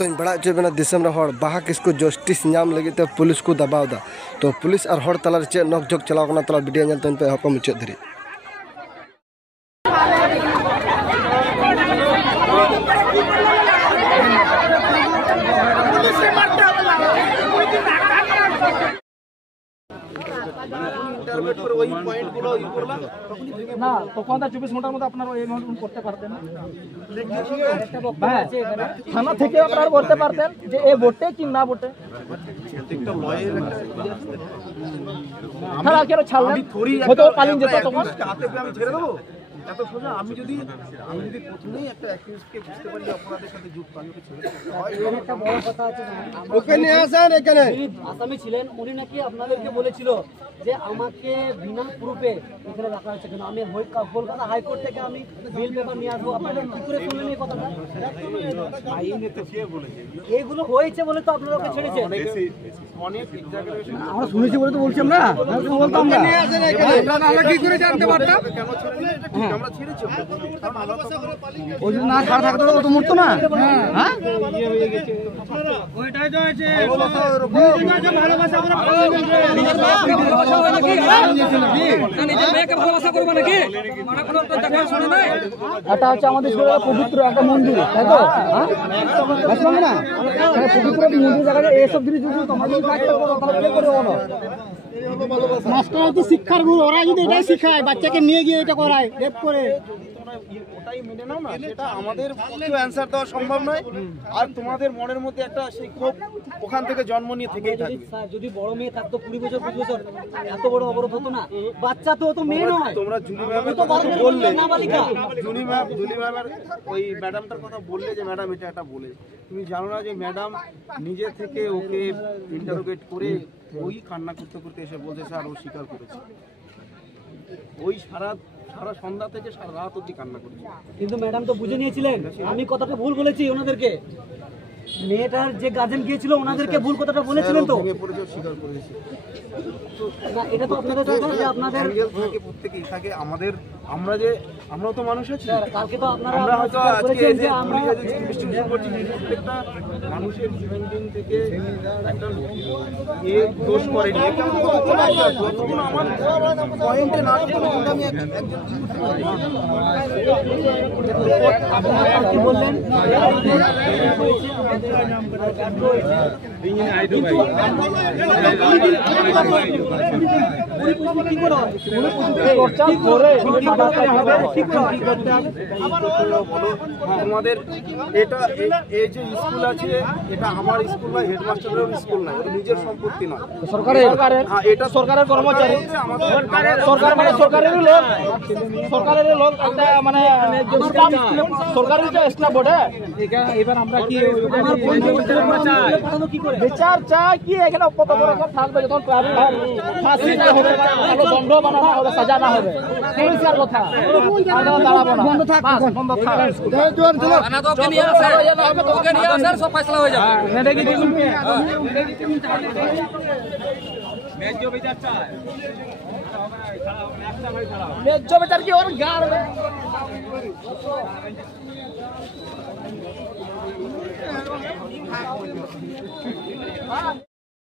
तो बड़ा चे बना दिसम रे हर बाहा किसको जस्टिस नाम लगे ते पुलिस को दबाव दा तो पुलिस और हर तलार चे नोकझोक चलाव कना तला वीडियो नेल तन पे हको मुचाद धरी ইন্টারভেট করে ওই পয়েন্টগুলো ই করলাম না তখন তো 24 ঘন্টার মধ্যে আপনারা এই মাউন্ট করতে পারতেন থানা থেকে আপনারা বলতে পারতেন যে এ ভোটে কি না ভোটে প্রত্যেকটা লয়ের একটা থানা কেন ছাড়লেন হয়তো কালিন যেত তখন হাতে আমি ছেড়ে দেবো এত সোজা আমি যদি প্রথমেই একটা অ্যাকিউজকে বুঝতে পারি যে অপরাধের সাথে যুক্ত আমি ওকে ছেড়ে দেব একটা বড় কথা আছে ওকে নিয়ে আসেন এখানে আসামি ছিলেন উনি নাকি আপনাদেরকে বলেছিল যে আমাকে বিনা প্রুফে এখানে রাখা হয়েছে কেন আমি কলকাতা হাইকোর্ট থেকে আমি বিল পেপার নিয়ে আসবো আপনারা কি করে শুনলেন এই কথাটা আইনে তো কে বলেছে এইগুলো হয়েছে বলে তো আপনারা ওকে ছেড়েছেন অনেক এক্সাজারেশন আমরা শুনেছি বলে তো বলছি আমরা বলতাম না আমরা কি করে জানতে পারতাম কেন ছেড়ে ঠিক আমরা ছেড়েছি কারণ আমরা ওই না ছাড় থাকতো তো মরতো না হ্যাঁ হয়ে গেছে ওইটাই তো আছে ভালোবাসা করে এটা হচ্ছে আমাদের পবিত্র একটা মন্দির তাই তো না পবিত্র মন্দির জায়গায় এইসব জিনিস যদি তোমাদের মাস্টার হচ্ছে শিক্ষার গুরু ওরা যদি এটাই শিখায় বাচ্চাকে নিয়ে গিয়ে এটা করায় রেপ করে ওটাই মেনে নাও না সেটা আমাদের পক্ষে অ্যানসার দেওয়া সম্ভব নয় আর তোমাদের মনের মধ্যে একটা সেই ক্ষোভ ওখান থেকে জন্ম নিয়ে থেকেই থাকবে যদি বড় মেয়ে থাকতো 20 বছর 25 বছর এত বড় অবরোধ হতো না বাচ্চা তো অত মেয়ে নয় তোমরা জুলি ম্যামের কথা বললে জুলি ম্যামের ওই ম্যাডামটার কথা বললে যে ম্যাডাম এটা একটা বলে তুমি জানো না যে ম্যাডাম নিজে থেকে ওকে ইন্টারোগেট করে ওই কান্না করতে করতে এসে বলছে স্যার ও স্বীকার করেছে ওই সারা সন্ধ্যা থেকে সারা রাত অবধি কান্না করেছে কিন্তু ম্যাডাম তো বুঝে নিয়েছিলেন আমি কথাটা ভুল বলেছি ওনাদেরকে মেয়েটার যে গার্জেন গিয়েছিল ওনাদেরকে ভুল কথাটা বলেছিলেন তো স্বীকার করেছে না এটা তো আপনাদের দরকার যে আপনাদের প্রত্যেকেই থাকে আমাদের আমরাও তো মানুষ আছি কালকে তো আপনারা আমরা হয়তো আজকে যে আমরা প্রত্যেকটা মানুষের জীবন দিন থেকে একটা দোষ করেনি আমার পয়েন্টে না আমি কি বললেন তোমাদের এটা এই যে স্কুল আছে এটা আমার স্কুল নয় হেডমাস্টারের স্কুল নয় নিজের সম্পত্তি নয় সরকারের হ্যাঁ এটা সরকারের কর্মচারী সরকার মানে সরকারের লোক একটা মানে সরকারের যে স্টাফ বটে এবার আমরা কি বিচার চাই কি এখানে কত বড় থাকবে যখন ফাঁসি না হবে দণ্ড বানানো হবে সাজা না হবে পুলিশের কথা দাঁড়াবো না বন্ধ থাক বন্ধ থাক ওকে নিয়ে আসেন সব ফয়সালা হয়ে যাবে ন্যায্য বিচার চাই ন্যায্য বিচার কি ওর গাড়